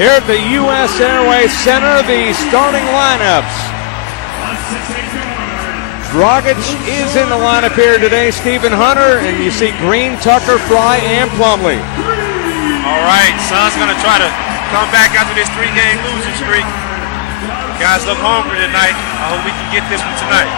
Here at the U.S. Airways Center, the starting lineups. Dragic is in the lineup here today. Stephen Hunter, and you see Green, Tucker, Fry, and Plumlee. All right, Suns going to try to come back after this 3-game losing streak. Guys look hungry tonight. I hope we can get this one tonight.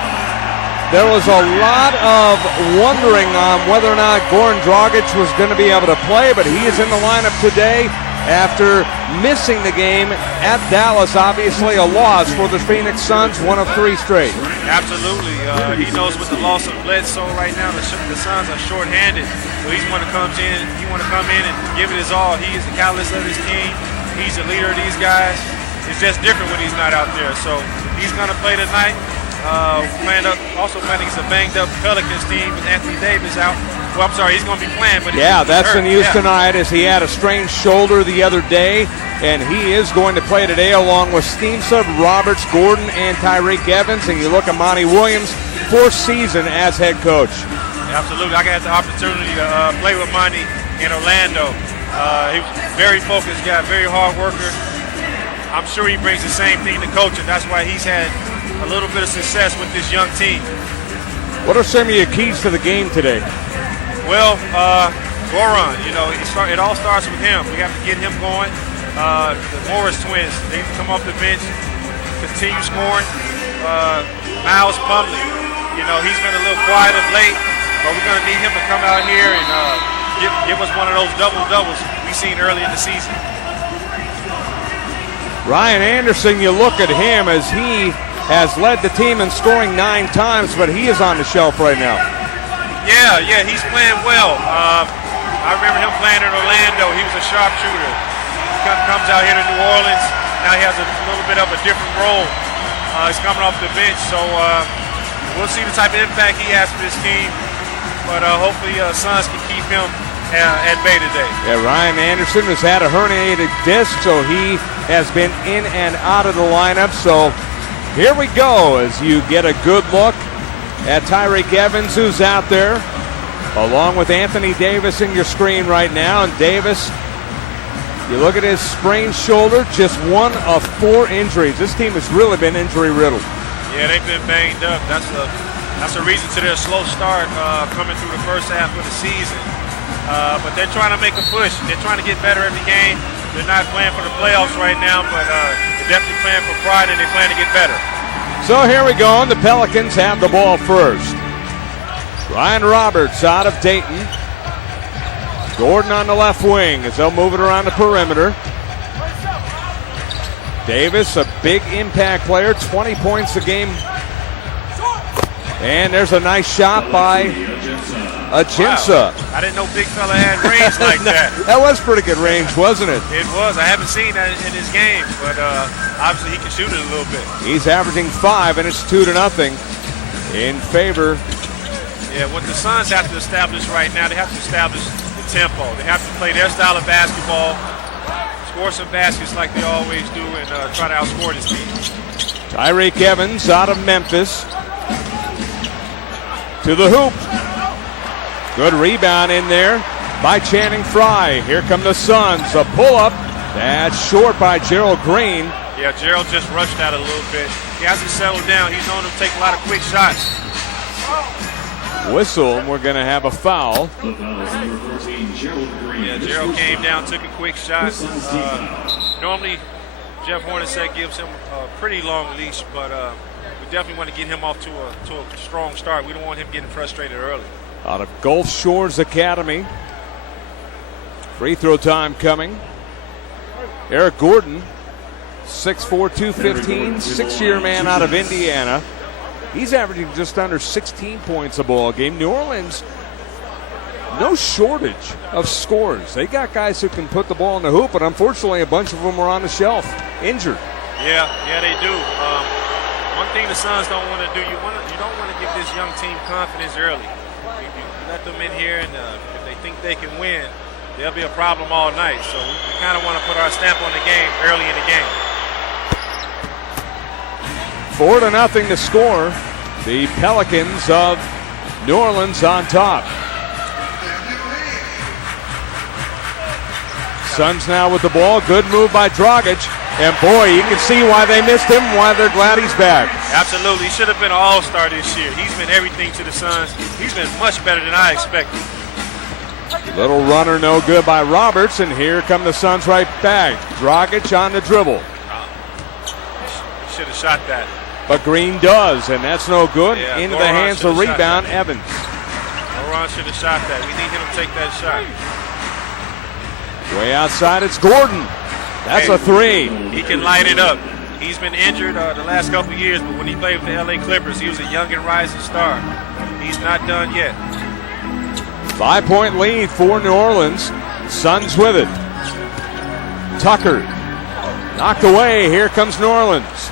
There was a lot of wondering on whether or not Goran Dragic was going to be able to play, but he is in the lineup today after missing the game at Dallas. Obviously a loss for the Phoenix Suns, one of 3 straight. Absolutely. He knows with the loss of Bledsoe right now, the Suns are shorthanded. So he's one that comes in. He want to come in and give it his all. He is the catalyst of his team. He's the leader of these guys. It's just different when he's not out there. So he's going to play tonight. Also playing against a banged-up Pelicans team with Anthony Davis out. Well, I'm sorry, he's going to be playing, but yeah, that's hurt. the news tonight, as he had a strained shoulder the other day, and he is going to play today along with Steam Sub, Roberts, Gordon, and Tyreke Evans. And you look at Monty Williams, 4th season as head coach. Absolutely, I got the opportunity to play with Monty in Orlando. He was a very focused guy, very hard worker. I'm sure he brings the same thing to coaching. That's why he's had a little bit of success with this young team. What are some of your keys to the game today? Well, Goran, it all starts with him. We have to get him going. The Morris twins, they come off the bench, continue scoring. Miles Plumlee, he's been a little quiet of late, but we're going to need him to come out here and give us one of those double-doubles we've seen early in the season. Ryan Anderson, you look at him as he has led the team in scoring 9 times, but he is on the shelf right now. Yeah, he's playing well. I remember him playing in Orlando. He was a sharpshooter. He comes out here to New Orleans. Now he has a little bit of a different role. He's coming off the bench, so we'll see the type of impact he has for this team. But hopefully Suns can keep him at bay today. Yeah, Ryan Anderson has had a herniated disc, so he has been in and out of the lineup. So here we go as you get a good look at Tyreke Evans, who's out there, along with Anthony Davis in your screen right now. And Davis, you look at his sprained shoulder, just one of 4 injuries. This team has really been injury-riddled. Yeah, they've been banged up. That's a reason to their slow start coming through the first half of the season. But they're trying to make a push. They're trying to get better every game. They're not playing for the playoffs right now, but they're definitely playing for pride, and they plan to get better. So here we go, and the Pelicans have the ball first. Ryan Roberts out of Dayton. Gordon on the left wing as they'll move it around the perimeter. Davis, a big impact player, 20 points a game. And there's a nice shot by Ajinça. Wow. I didn't know big fella had range like that. That was pretty good range, wasn't it? It was. I haven't seen that in his game, but obviously he can shoot it a little bit. He's averaging 5, and it's 2-0 in favor. Yeah, what the Suns have to establish right now, they have to establish the tempo. They have to play their style of basketball, score some baskets like they always do, and try to outscore this team. Tyreke Evans out of Memphis. To the hoop. Good rebound in there by Channing Frye. Here come the Suns. A pull-up. That's short by Gerald Green. Yeah, Gerald just rushed out a little bit. He hasn't settled down. He's known to take a lot of quick shots. Whistle, and we're going to have a foul. Yeah, Gerald came down, took a quick shot. Normally, Jeff Hornacek gives him a pretty long leash, but we definitely want to get him off to a strong start. We don't want him getting frustrated early. Out of Gulf Shores Academy. Free throw time coming. Eric Gordon, 6'4", 215, 6-year man out of Indiana. He's averaging just under 16 points a ball game. New Orleans, no shortage of scores. They got guys who can put the ball in the hoop, but unfortunately a bunch of them are on the shelf, injured. Yeah, they do. One thing the Suns don't want to do, you don't want to give this young team confidence early. You let them in here, and if they think they can win, there'll be a problem all night. So we kind of want to put our stamp on the game early in the game. 4-0 to score. The Pelicans of New Orleans on top. Suns now with the ball. Good move by Dragic. And boy, you can see why they missed him, why they're glad he's back. Absolutely. He should have been an all-star this year. He's been everything to the Suns. He's been much better than I expected. Little runner, no good by Roberts, and here come the Suns right back. Dragic on the dribble. He should have shot that. But Green does, and that's no good. Yeah, Into Goran the hands of the should've shot rebound, that. Evans. Goran should have shot that. We need him to take that shot. Way outside, it's Gordon. That's a three. He can light it up. He's been injured the last couple years, but when he played with the LA Clippers, he was a young and rising star. He's not done yet. 5-point lead for New Orleans. Suns with it. Tucker knocked away. Here comes New Orleans.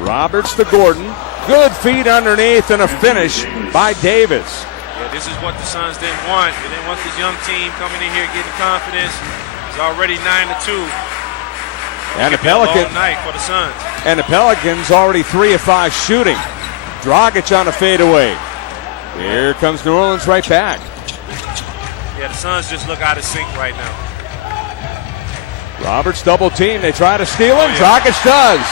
Roberts to Gordon. Good feed underneath and a finish by Davis. Yeah, this is what the Suns didn't want. They didn't want this young team coming in here getting confidence. It's already 9-2. And the Long night for the Suns. And the Pelicans already 3 of 5 shooting. Dragic on a fadeaway. Here comes New Orleans right back. Yeah, the Suns just look out of sync right now. Roberts double team. They try to steal him. yeah. Dragic does.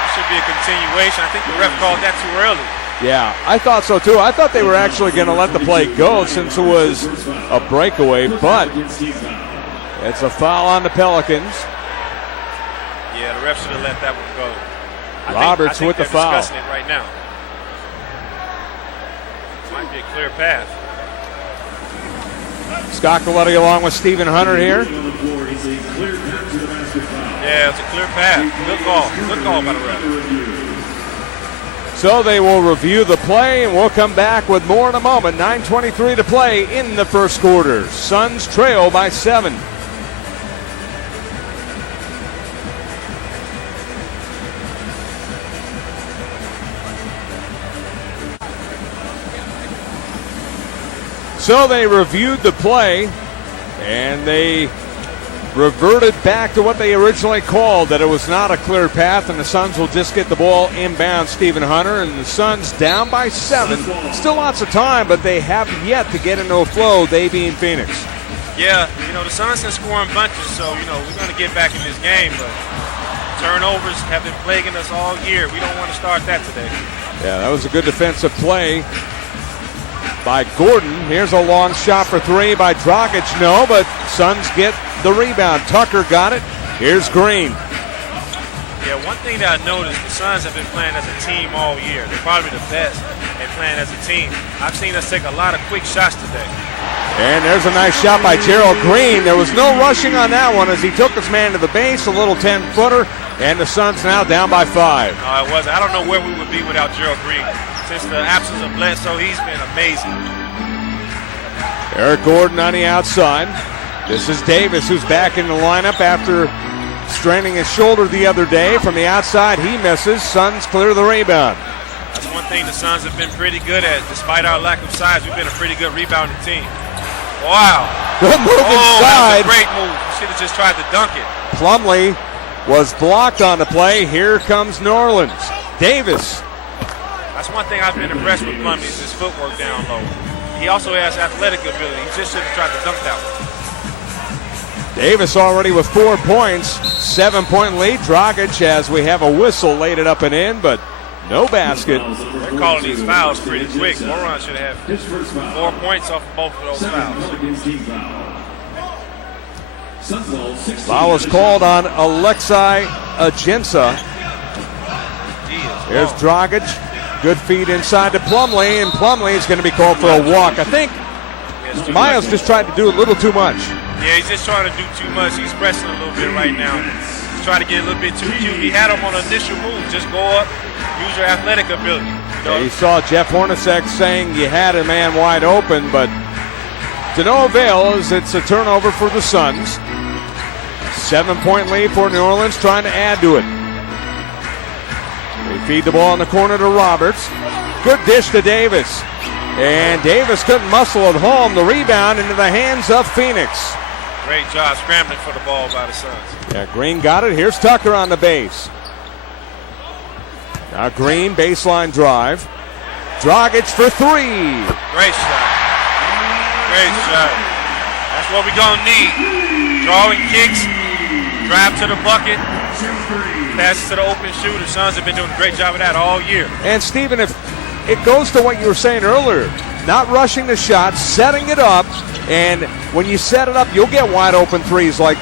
This should be a continuation. I think the ref called that too early. Yeah, I thought so too. I thought they were actually going to let the play go since it was a breakaway, but it's a foul on the Pelicans. Yeah, the ref should have let that one go. Roberts I think with the they're foul. discussing it right now. Might be a clear path. Scott Coletti along with Stephen Hunter here. Yeah, it's a clear path. Good call. Good call by the ref. So they will review the play, and we'll come back with more in a moment. 9:23 to play in the first quarter. Suns trail by 7. So they reviewed the play, and they reverted back to what they originally called, that it was not a clear path, and the Suns will just get the ball inbound. Stephen Hunter, and the Suns down by 7. Still lots of time, but they have yet to get into a flow, they being Phoenix. Yeah, the Suns can score in bunches, so, we're going to get back in this game, but turnovers have been plaguing us all year. We don't want to start that today. Yeah, that was a good defensive play by Gordon. Here's a long shot for 3 by Dragic. No, but Suns get the rebound. Tucker got it. Here's Green. Yeah, one thing that I noticed, the Suns have been playing as a team all year. They're probably the best at playing as a team. I've seen us take a lot of quick shots today. And there's a nice shot by Gerald Green. There was no rushing on that one as he took his man to the base, a little 10-footer, and the Suns now down by 5. No, it wasn't. I don't know where we would be without Gerald Green. Since the absence of Bledsoe, he's been amazing. Eric Gordon on the outside. This is Davis, who's back in the lineup after straining his shoulder the other day. From the outside, he misses. Suns clear the rebound. That's one thing the Suns have been pretty good at. Despite our lack of size, we've been a pretty good rebounding team. Wow. Good move That inside. was a great move. You should have just tried to dunk it. Plumlee was blocked on the play. Here comes New Orleans. Davis. That's one thing I've been impressed with Plumlee is his footwork down low. He also has athletic ability. He just should have tried to dunk that one. Davis already with 4 points. 7-point lead. Dragic, as we have a whistle, laid it up and in, but no basket. They're calling these fouls pretty quick. Goran should have 4 points off of both of those fouls. Foul was called on Alexei Ajinça. Here's Dragic. Good feed inside to Plumlee, and Plumlee is going to be called for a walk. I think Miles just tried to do a little too much. Yeah, he's just trying to do too much. He's pressing a little bit right now. He's trying to get a little bit too cute. He had him on an initial move. Just go up, use your athletic ability. Yeah, you saw Jeff Hornacek saying you had a man wide open, but to no avail as it's a turnover for the Suns. 7-point lead for New Orleans, trying to add to it. They feed the ball in the corner to Roberts. Good dish to Davis. And Davis couldn't muscle it home. The rebound into the hands of Phoenix. Great job scrambling for the ball by the Suns. Yeah, Green got it. Here's Tucker on the base. Now Green, baseline drive. Dragic for 3. Great shot. Great shot. That's what we're going to need. Drawing kicks, drive to the bucket, passes to the open shooter. Suns have been doing a great job of that all year. And, Stephen, if it goes to what you were saying earlier, not rushing the shot, setting it up, and when you set it up, you'll get wide open threes like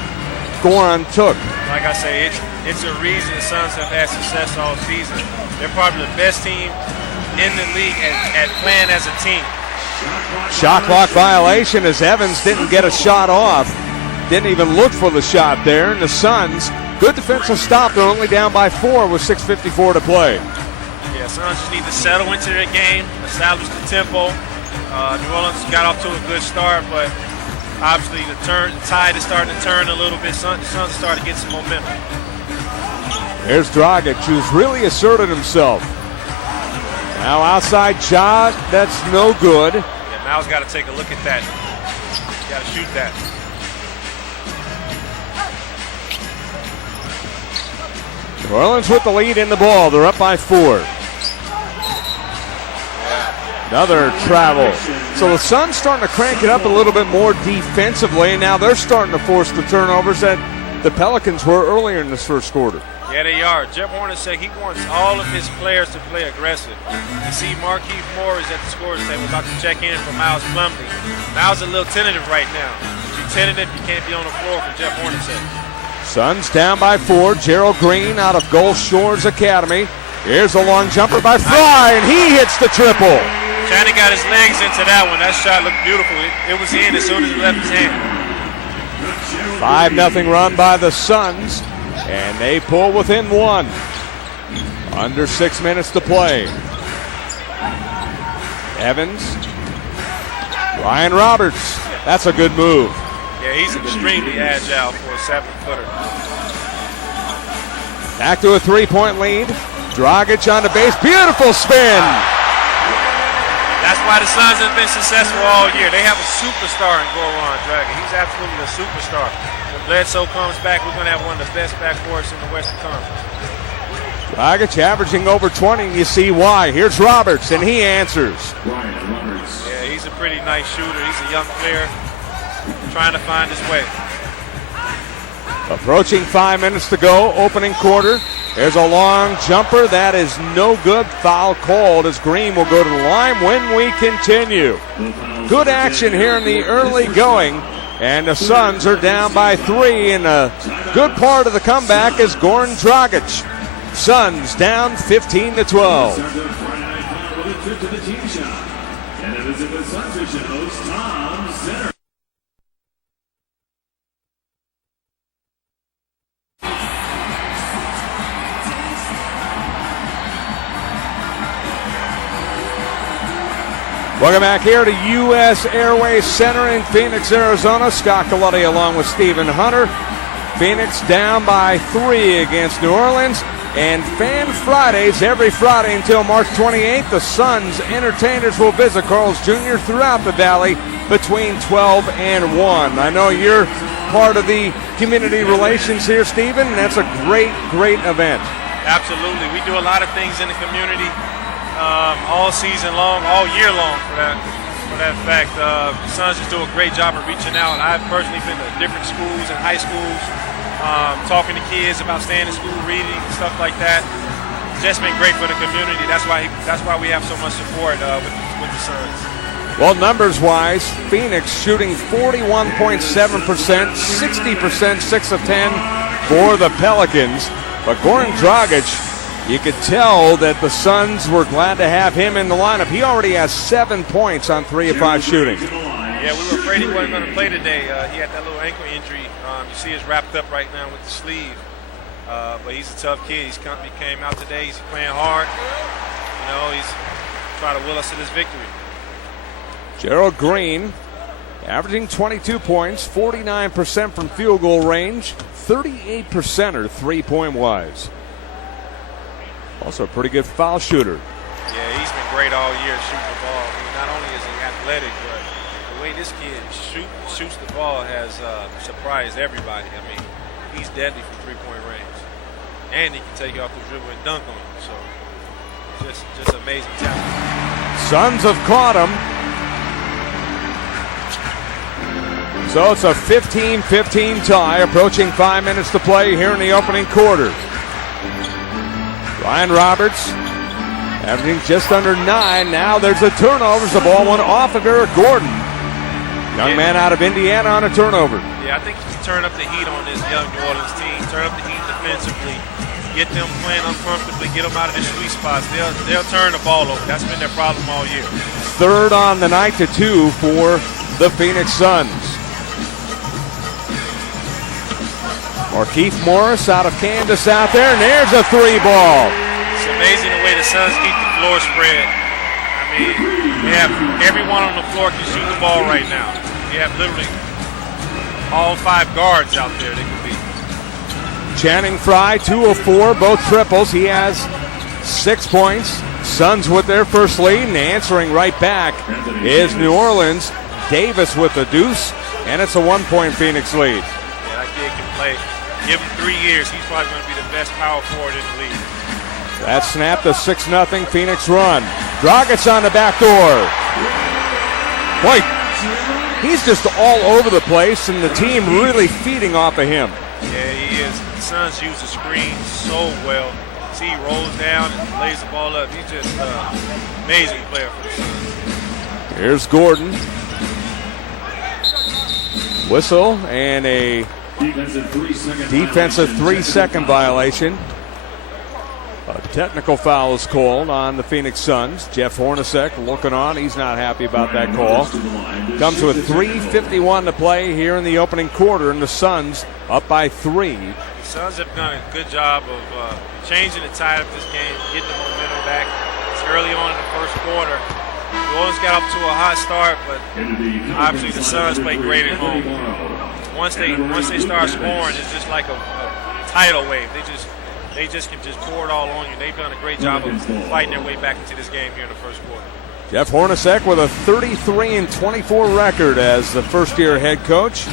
Goran took. Like I say, it's a reason the Suns have had success all season. They're probably the best team in the league at playing as a team. Shot clock violation as Evans didn't get a shot off. Didn't even look for the shot there. And the Suns, good defensive stop. They're only down by 4 with 6:54 to play. Yeah, Suns just need to settle into their game, establish the tempo. New Orleans got off to a good start, but obviously the tide is starting to turn a little bit. Suns are starting to get some momentum. Here's Dragic, who's really asserted himself. Now outside shot, that's no good. Yeah, Miles got to take a look at that. Got to shoot that. New Orleans with the lead in the ball. They're up by 4. Another travel. So the Suns starting to crank it up a little bit more defensively, and now they're starting to force the turnovers that the Pelicans were earlier in this first quarter. Yeah, they are. Jeff Horner said he wants all of his players to play aggressive. You see Markieff Morris at the scorer's table about to check in for Miles Plumlee. Miles is a little tentative right now. If you're tentative, you can't be on the floor, for Jeff Horner said. Suns down by 4. Gerald Green out of Gulf Shores Academy. Here's a long jumper by Fry, and he hits the triple. Channing got his legs into that one. That shot looked beautiful. It was in as soon as he left his hand. 5-0 run by the Suns, and they pull within 1. Under 6 minutes to play. Evans. Ryan Roberts. That's a good move. Yeah, he's extremely agile for a 7-footer. Back to a 3-point lead. Dragic on the base. Beautiful spin. That's why the Suns have been successful all year. They have a superstar in Goran Dragic. He's absolutely a superstar. When Bledsoe comes back, we're going to have one of the best backcourts in the Western Conference. Dragic averaging over 20, and you see why. Here's Roberts, and he answers. Yeah, he's a pretty nice shooter. He's a young player trying to find his way. Approaching 5 minutes to go, opening quarter. There's a long jumper. That is no good. Foul called as Green will go to the line when we continue. Good action here in the early going. And the Suns are down by 3. And a good part of the comeback is Goran Dragic. Suns down 15-12. Welcome back here to U.S. Airways Center in Phoenix, Arizona. Scott Galletti along with Stephen Hunter. Phoenix down by 3 against New Orleans. And Fan Fridays every Friday until March 28th. The Suns entertainers will visit Carl's Jr. throughout the Valley between 12 and 1. I know you're part of the community relations here, Stephen, and that's a great, great event. Absolutely. We do a lot of things in the community. All season long, all year long for that fact. The Suns just do a great job of reaching out. I've personally been to different schools and high schools, talking to kids about staying in school, reading, stuff like that. It's just been great for the community. That's why we have so much support with the Suns. Well, numbers-wise, Phoenix shooting 41.7%, 60%, 6 of 10 for the Pelicans. But Goran Dragic, you could tell that the Suns were glad to have him in the lineup. He already has 7 points on 3 of 5 shooting. Yeah, we were afraid he wasn't going to play today. He had that little ankle injury. You see it's wrapped up right now with the sleeve. But he's a tough kid. He came out today. He's playing hard. You know, he's trying to will us to this victory. Gerald Green averaging 22 points, 49% from field goal range, 38% are 3-point wise. Also a pretty good foul shooter. Yeah, he's been great all year shooting the ball. I mean, not only is he athletic, but the way this kid shoots the ball has surprised everybody. I mean, he's deadly from 3-point range. And he can take you off the dribble and dunk on you. So, just amazing talent. Suns have caught him. So it's a 15-15 tie, approaching 5 minutes to play here in the opening quarter. Ryan Roberts averaging just under 9. Now there's a turnover. The ball went off of Eric Gordon. Young man out of Indiana on a turnover. Yeah, I think if you turn up the heat on this young New Orleans team, turn up the heat defensively, get them playing uncomfortably, get them out of their sweet spots, they'll turn the ball over. That's been their problem all year. Third on the night to 2 for the Phoenix Suns. Markieff Morris out of Kansas out there, and there's a 3 ball. It's amazing the way the Suns keep the floor spread. I mean, they have everyone on the floor can shoot the ball right now. You have literally all 5 guards out there that can beat. Channing Frye, 2 of 4, both triples. He has 6 points. Suns with their first lead, and answering right back is New Orleans. Davis with the deuce, and it's a 1-point Phoenix lead. Yeah, that kid can play. Give him 3 years, he's probably going to be the best power forward in the league. That snapped a 6-0 Phoenix run. Dragic on the back door. Boy, he's just all over the place, and the team really feeding off of him. Yeah, he is. The Suns use the screen so well. See, he rolls down and lays the ball up. He's just an amazing player for the Suns. Here's Gordon. Whistle and a defensive 3-second violation. A technical foul is called on the Phoenix Suns. Jeff Hornacek looking on. He's not happy about that call. Comes with 3:51 to play here in the opening quarter, and the Suns up by 3. The Suns have done a good job of changing the tide of this game, getting the momentum back. It's early on in the first quarter. New Orleans got off to a hot start, but obviously the Suns play great at home. Once they start scoring, it's just like a tidal wave. They just can just pour it all on you. They've done a great job of fighting their way back into this game here in the first quarter. Jeff Hornacek with a 33-24 record as the first-year head coach.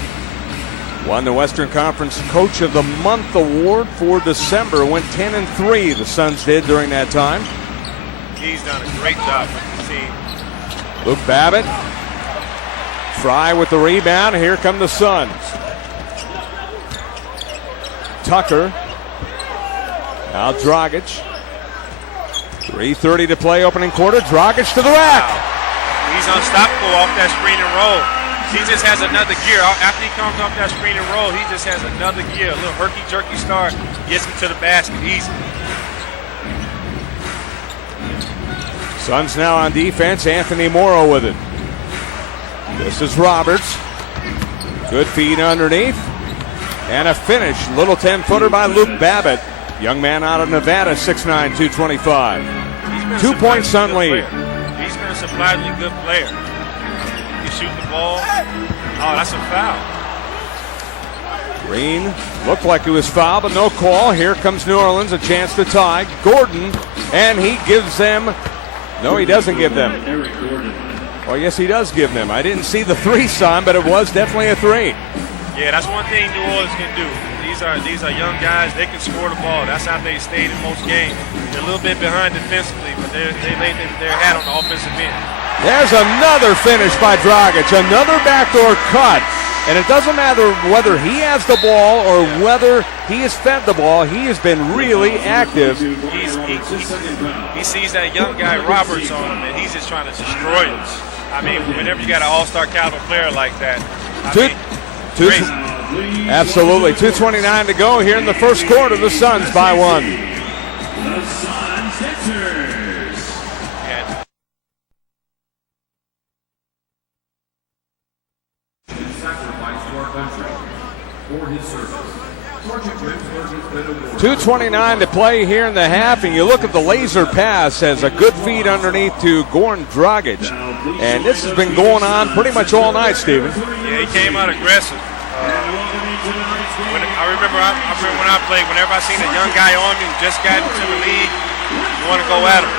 Won the Western Conference Coach of the Month award for December. Went 10-3, the Suns did during that time. He's done a great job with the team. Luke Babbitt. Frye with the rebound. Here come the Suns. Tucker. Now Dragic. 3:30 to play, opening quarter. Dragic to the rack. Wow. He's unstoppable off that screen and roll. He just has another gear. After he comes off that screen and roll, he just has another gear. A little herky-jerky start. Gets him to the basket easy. Suns now on defense. Anthony Morrow with it. This is Roberts. Good feed underneath. And a finish. Little 10-footer by Luke Babbitt. Young man out of Nevada, 6'9", 225. 2-point Sun lead. He's been a surprisingly good player. He shoot the ball. Oh, that's a foul. Green looked like he was fouled, but no call. Here comes New Orleans, a chance to tie. Gordon, and he gives them. No, he doesn't give them. Well, yes, he does give them. I didn't see the 3 sign, but it was definitely a 3. Yeah, that's one thing New Orleans can do. These are young guys. They can score the ball. That's how they stayed in most games. They're a little bit behind defensively, but they laid their hat on the offensive end. There's another finish by Dragic. Another backdoor cut. And it doesn't matter whether he has the ball or whether he has fed the ball. He has been really active. He sees that young guy Roberts on him, and he's just trying to destroy him. I mean, whenever you got an all-star caliber player like that, crazy. Absolutely. 2:29 to go here in the first quarter. The Suns by 1. The Suns Sixers. Yeah. Sacrifice to our country for his service. 2:29 to play here in the half, and you look at the laser pass as a good feed underneath to Goran Dragic. And this has been going on pretty much all night, Steven. Yeah, he came out aggressive. I remember when I played, whenever I seen a young guy on me who just got into the league, you want to go at him.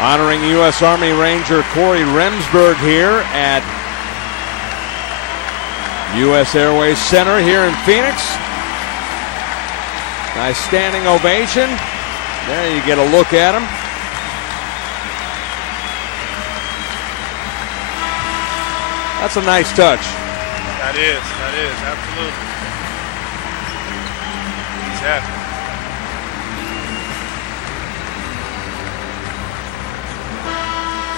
Honoring U.S. Army Ranger Corey Remsburg here at U.S. Airways Center here in Phoenix. Nice standing ovation. There you get a look at him. That's a nice touch. That is, absolutely. He's happy.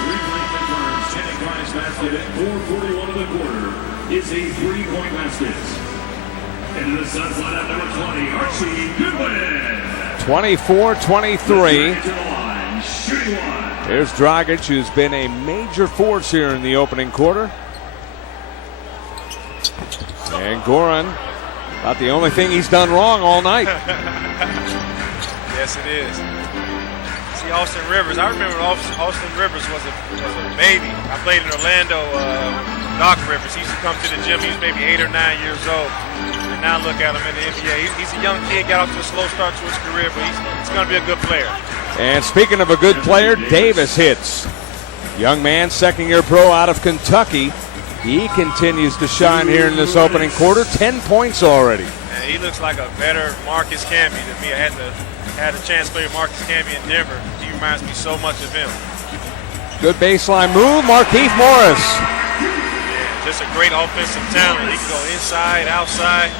Replay confirms Channing Price basket at 4:41 of the quarter is a 3-point basket. Into the Suns lineup, number 20, Archie Goodwin. 24-23. To the line, shooting one. Here's Dragic, who's been a major force here in the opening quarter. And Goran, about the only thing he's done wrong all night. Yes, it is. See, Austin Rivers. I remember Austin Rivers was a baby. I played in Orlando. Doc Rivers. He used to come to the gym. He was maybe 8 or 9 years old. And now look at him in the NBA. He's a young kid. Got off to a slow start to his career, but he's going to be a good player. And speaking of a good player, Davis hits. Young man, second-year pro out of Kentucky. He continues to shine here in this opening quarter. 10 points already. And he looks like a better Marcus Camby to me. I had a chance to play with Marcus Camby in Denver. He reminds me so much of him. Good baseline move, Markieff Morris. Yeah, just a great offensive talent. He can go inside, outside.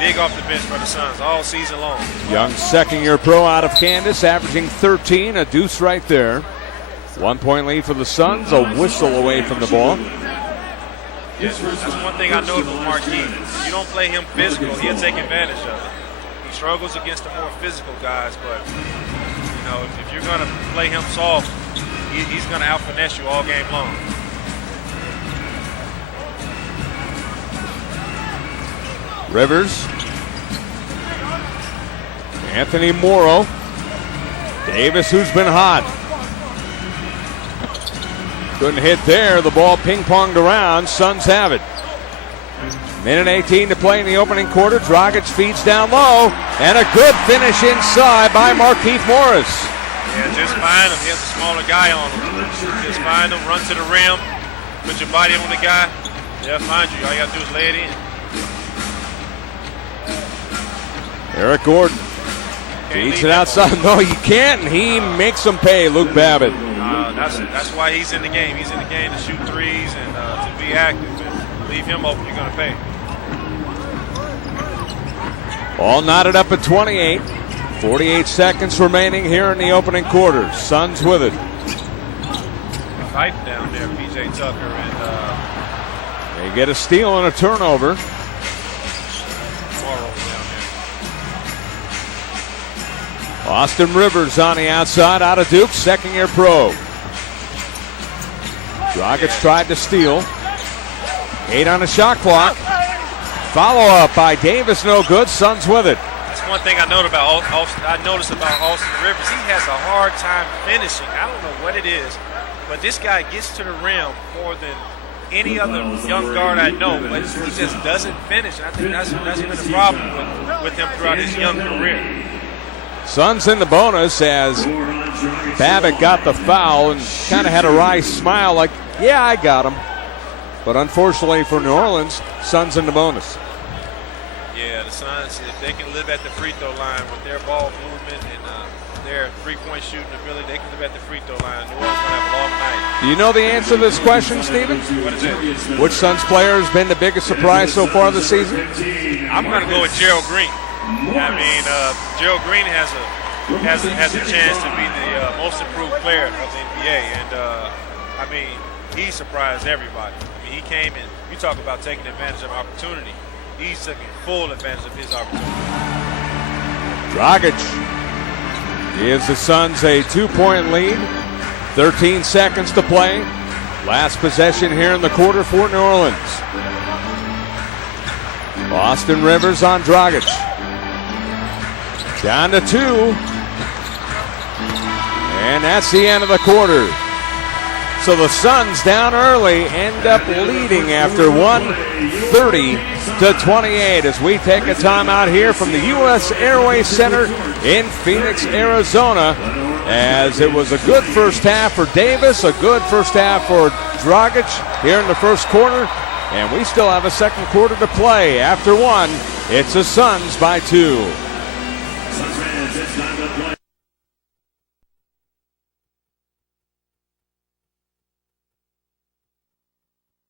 Big off the bench for the Suns all season long. Young second-year pro out of Kansas, averaging 13, a deuce right there. 1 point lead for the Suns, a whistle away from the ball. That's one thing I know about Markieff. If you don't play him physical, he'll take advantage of it. He struggles against the more physical guys, but you know, if you're going to play him soft, he's going to out-finesse you all game long. Rivers. Anthony Morrow. Davis, who's been hot. Couldn't hit there. The ball ping-ponged around. Suns have it. Minute 18 to play in the opening quarter. Dragic feeds down low. And a good finish inside by Markieff Morris. Yeah, just find him. He has a smaller guy on him. Just find him, run to the rim, put your body on the guy. They'll find you. All you got to do is lay it in. Eric Gordon feeds it outside. No, you can't. And he makes them pay, Luke Babbitt. That's why he's in the game. He's in the game to shoot threes and to be active. And leave him open, you're going to pay. All knotted up at 28. 48 seconds remaining here in the opening quarter. Suns with it. Fighting down there, P.J. Tucker. And they get a steal and a turnover. Morrow down there. Austin Rivers on the outside, out of Duke, second-year pro. Dragic tried to steal. 8 on the shot clock. Follow-up by Davis, no good. Suns with it. That's one thing I noticed about Austin Rivers. He has a hard time finishing. I don't know what it is, but this guy gets to the rim more than any other young guard I know, but he just doesn't finish. And I think that's been a problem with him throughout his young career. Suns in the bonus as Babbitt got the foul and kind of had a wry smile like, yeah, I got him. But unfortunately for New Orleans, Suns in the bonus. Yeah, the Suns, if they can live at the free throw line with their ball movement and their three-point shooting ability, they can live at the free throw line. New Orleans going to have a long night. Do you know the answer to this question, Stephen? What is it? Which Suns player has been the biggest surprise so far this season? I'm going to go with Gerald Green. I mean, Gerald Green has a chance to be the most improved player of the NBA, and I mean, he surprised everybody. I mean, he came in. You talk about taking advantage of opportunity. He's taking full advantage of his opportunity. Dragic gives the Suns a 2-point lead. 13 seconds to play. Last possession here in the quarter for New Orleans. Austin Rivers on Dragic. Down to 2. And that's the end of the quarter. So the Suns down early end up leading after 130-28 as we take a timeout here from the U.S. Airways Center in Phoenix, Arizona, as it was a good first half for Davis, a good first half for Dragic here in the first quarter, and we still have a second quarter to play. After 1, it's the Suns by 2. Suns fans, it's time to play